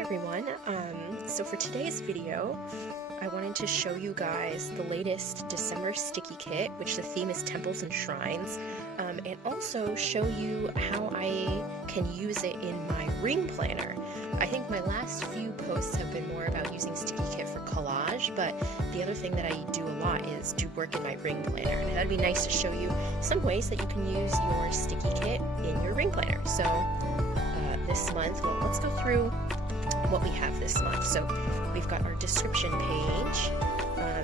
everyone, so for today's video, I wanted to show you guys the latest December sticky kit, which the theme is temples and shrines, and also show you how I can use it in my ring planner. I think my last few posts have been more about using sticky kit for collage, but the other thing that I do a lot is do work in my ring planner, and that'd be nice to show you some ways that you can use your sticky kit in your ring planner. So this month, well, let's go through what we have this month. So we've got our description page,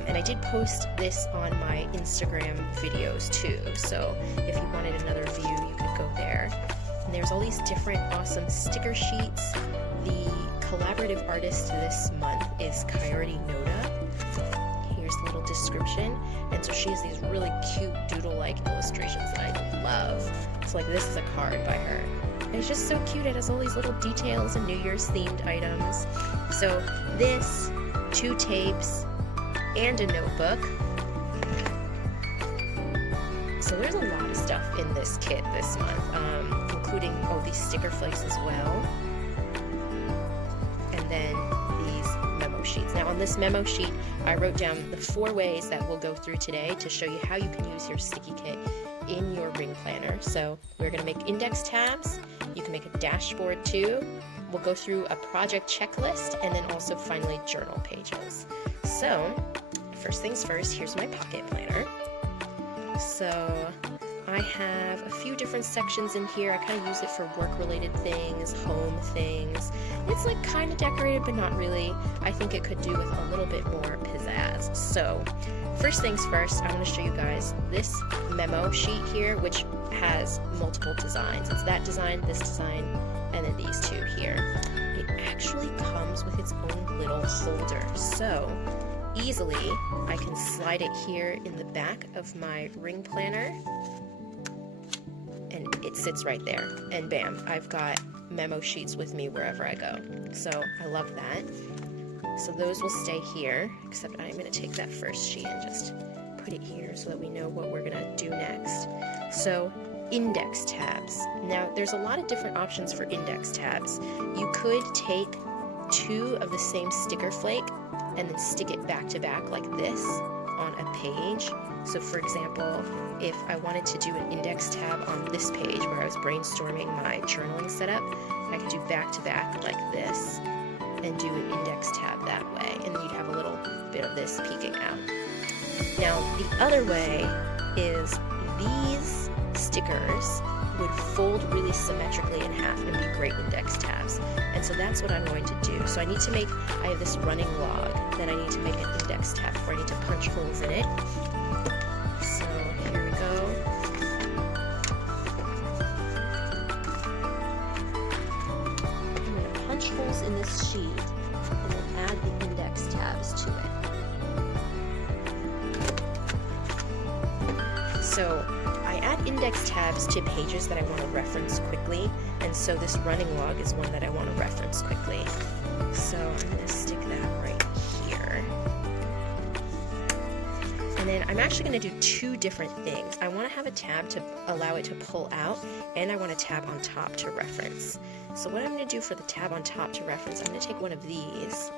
and I did post this on my Instagram videos too, so if you wanted another view you could go there. And there's all these different awesome sticker sheets. The collaborative artist this month is Coyote Noda. Here's the little description, and so she has these really cute doodle-like illustrations that I love. So like this is a card by her. And it's just so cute. It has all these little details and New Year's themed items. So this, 2 tapes, and a notebook. So there's a lot of stuff in this kit this month, including these sticker flakes as well. And then these memo sheets. Now on this memo sheet, I wrote down the 4 ways that we'll go through today to show you how you can use your sticky kit in your ring planner. So we're going to make index tabs. You can make a dashboard too. We'll go through a project checklist, and then also finally journal pages. So first things first, here's my pocket planner. So I have a few different sections in here. I kind of use it for work-related things, home things. It's like kind of decorated, but not really. I think it could do with a little bit more pizzazz. So first things first, I want to show you guys this memo sheet here, which has multiple designs. It's that design, this design, and then these 2 here. It actually comes with its own little holder. So easily, I can slide it here in the back of my ring planner, and it sits right there, and bam, I've got memo sheets with me wherever I go. So I love that. So those will stay here, except I'm going to take that first sheet and just put it here so that we know what we're going to do next. So index tabs. Now there's a lot of different options for index tabs. You could take 2 of the same sticker flake and then stick it back to back like this on a page. So for example, if I wanted to do an index tab on this page where I was brainstorming my journaling setup, I could do back to back like this and do an index tab that way, and then you'd have a little bit of this peeking out. Now the other way is these stickers would fold really symmetrically in half and be great index tabs, and so that's what I'm going to do. So I have this running log that I need to make an index tab for. I need to punch holes in it. So here we go. I'm going to punch holes in this sheet and then add the index tabs to it. So I add index tabs to pages that I want to reference quickly, and so this running log is one that I want to reference quickly. So I'm going to stick that right here. And then I'm actually going to do 2 different things. I want to have a tab to allow it to pull out, and I want a tab on top to reference. So what I'm going to do for the tab on top to reference, I'm going to take one of these,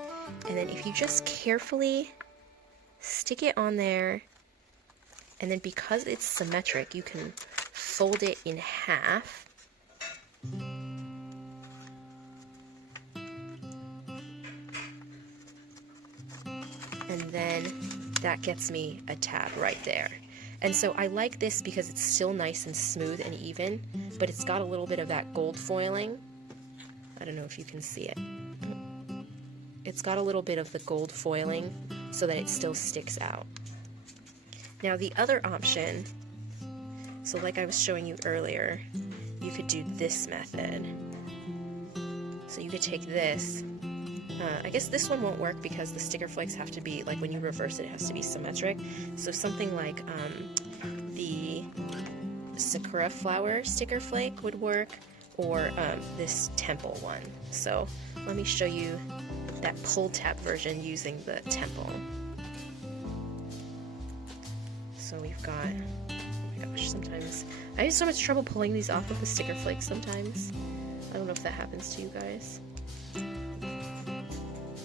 and then if you just carefully stick it on there, and then because it's symmetric, you can fold it in half. And then that gets me a tab right there. And so I like this because it's still nice and smooth and even, but it's got a little bit of that gold foiling. I don't know if you can see it. It's got a little bit of the gold foiling so that it still sticks out. Now the other option, so like I was showing you earlier, you could do this method. So you could take this, I guess this one won't work because the sticker flakes have to be, like when you reverse it, it has to be symmetric. So something like the sakura flower sticker flake would work, or this temple one. So let me show you that pull tab version using the temple. So we've got, oh my gosh, sometimes I have so much trouble pulling these off of the sticker flakes sometimes. I don't know if that happens to you guys.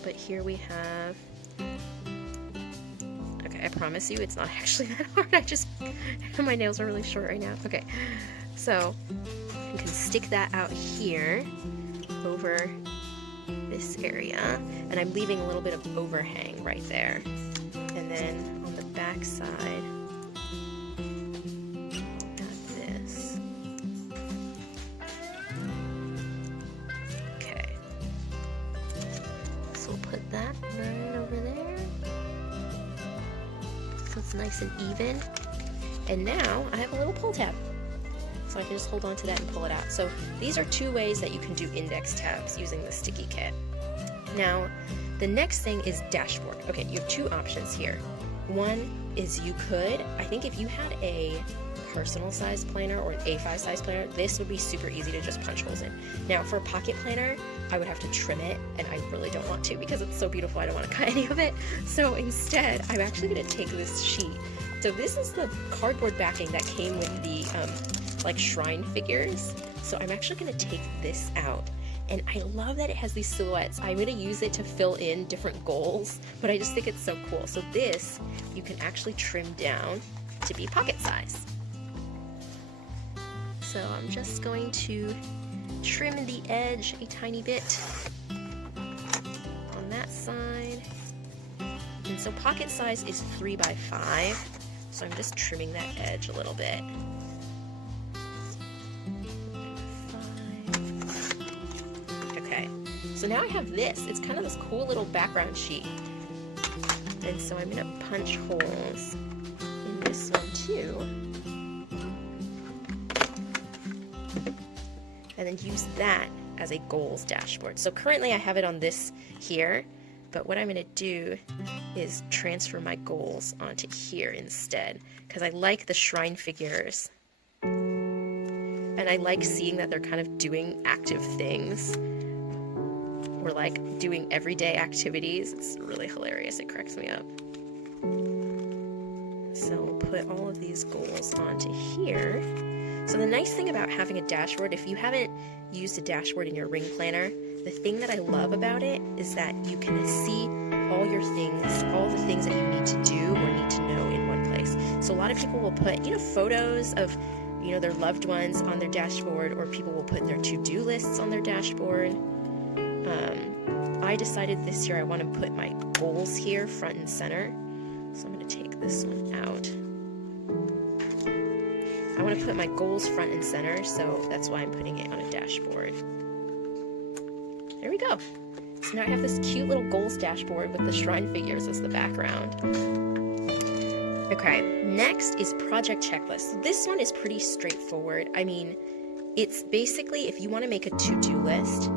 But here we have, okay, I promise you it's not actually that hard. My nails are really short right now. Okay, so you can stick that out here over this area, and I'm leaving a little bit of overhang right there. And then on the back side, got this. Okay, so we'll put that right over there, so it's nice and even. And now I have a little pull tab, so I can just hold on to that and pull it out. So these are two ways that you can do index tabs using the sticky kit. Now, the next thing is dashboard. Okay, you have two options here. One is you could, I think if you had a personal size planner or an A5 size planner, this would be super easy to just punch holes in. Now, for a pocket planner, I would have to trim it, and I really don't want to because it's so beautiful. I don't want to cut any of it. So instead, I'm actually going to take this sheet. So this is the cardboard backing that came with the like shrine figures. So I'm actually going to take this out, and I love that it has these silhouettes. I'm going to use it to fill in different goals, but I just think it's so cool. So this you can actually trim down to be pocket size. So I'm just going to trim the edge a tiny bit on that side. And so pocket size is 3 by 5, so I'm just trimming that edge a little bit. So now I have this. It's kind of this cool little background sheet. And so I'm going to punch holes in this one too. And then use that as a goals dashboard. So currently I have it on this here, but what I'm going to do is transfer my goals onto here instead, because I like the shrine figures. And I like seeing that they're kind of doing active things. Or like doing everyday activities. It's really hilarious. It cracks me up. So we'll put all of these goals onto here. So the nice thing about having a dashboard, if you haven't used a dashboard in your ring planner, the thing that I love about it is that you can see all your things, all the things that you need to do or need to know in one place. So a lot of people will put, photos of, their loved ones on their dashboard, or people will put their to-do lists on their dashboard. I decided this year I want to put my goals here front and center, so I'm going to take this one out. I want to put my goals front and center, so that's why I'm putting it on a dashboard. There we go. So now I have this cute little goals dashboard with the shrine figures as the background. Okay, next is project checklist. So this one is pretty straightforward. I mean, it's basically if you want to make a to-do list,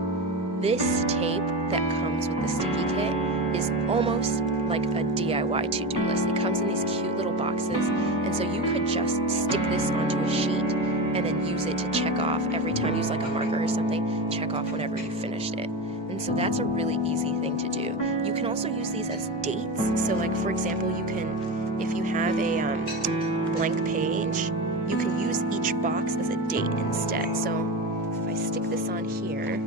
this tape that comes with the sticky kit is almost like a DIY to-do list. It comes in these cute little boxes, and so you could just stick this onto a sheet and then use it to check off every time. Use like a marker or something, check off whenever you finished it. And so that's a really easy thing to do. You can also use these as dates. So like, for example, you can, if you have a blank page, you can use each box as a date instead. So if I stick this on here,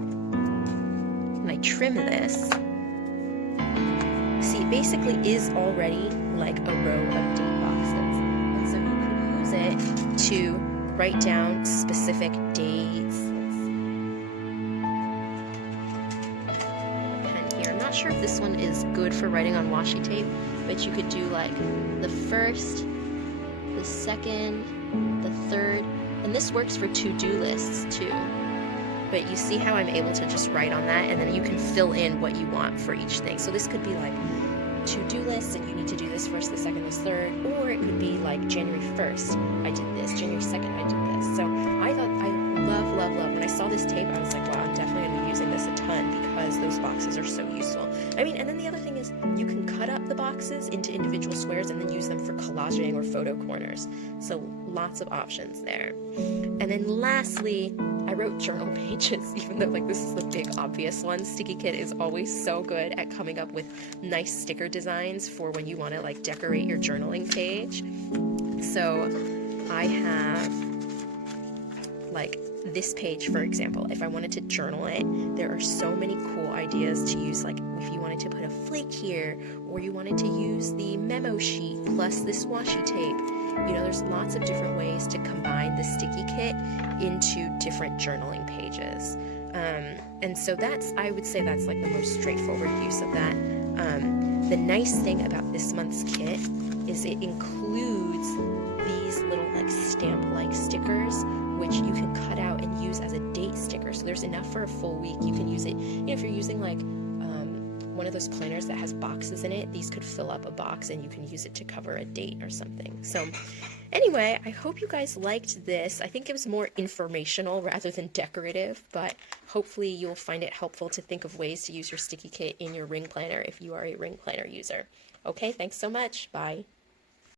I trim this, see, it basically is already like a row of date boxes, and so you could use it to write down specific dates. Pen here. I'm not sure if this one is good for writing on washi tape, but you could do like the 1st, the 2nd, the 3rd, and this works for to-do lists too. But you see how I'm able to just write on that, and then you can fill in what you want for each thing. So this could be like to-do lists, and you need to do this 1st, the 2nd, the 3rd, or it could be like January 1st, I did this, January 2nd, I did this. So I thought, I love, when I saw this tape, I was like, wow, I'm definitely going to be using this a ton because those boxes are so useful. I mean, and then the other thing is you can cut up the boxes into individual squares and then use them for collaging or photo corners. So lots of options there. And then lastly, I wrote journal pages, even though like this is the big obvious one. Sticky Kit is always so good at coming up with nice sticker designs for when you want to like decorate your journaling page. So I have like this page, for example, if I wanted to journal it, there are so many cool ideas to use, like if you wanted to put a flake here, or you wanted to use the memo sheet plus this washi tape. You know, there's lots of different ways to combine the sticky kit into different journaling pages. And so I would say that's like the most straightforward use of that. The nice thing about this month's kit is it includes these little like stamp-like stickers, which you can cut out and use as a date sticker. So there's enough for a full week. You can use it, you know, if you're using like one of those planners that has boxes in it, these could fill up a box and you can use it to cover a date or something. So anyway, I hope you guys liked this. I think it was more informational rather than decorative, but hopefully you'll find it helpful to think of ways to use your sticky kit in your ring planner if you are a ring planner user. Okay, thanks so much. Bye.